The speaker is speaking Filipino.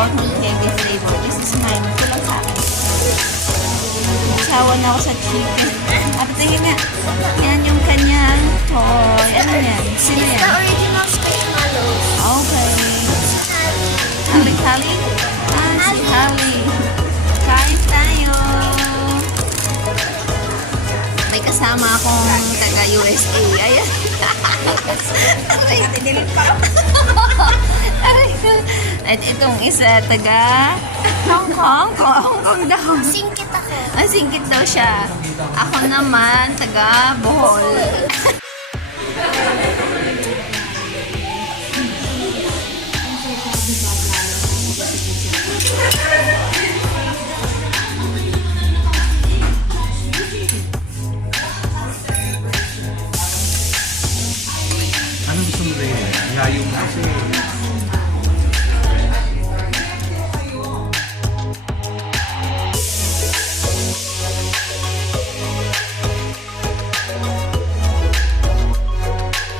pork with heavy flavor. This is mine. Ito lang sa akin. Sawa na ako sa chicken. At tingin nga, yan yung kanyang toy. Ano yan? Sino It's the yan? original Squishmallows. Okay. Hali. Hali? Ah, si Hali. Kain tayo. May kasama akong taga-USA. Ayan. Aray, tinilit pa. Aray ko. At itong isa, taga Hong Kong. Hong Kong daw. Singkit ako. Singkit daw siya. Ako naman, taga Bohol.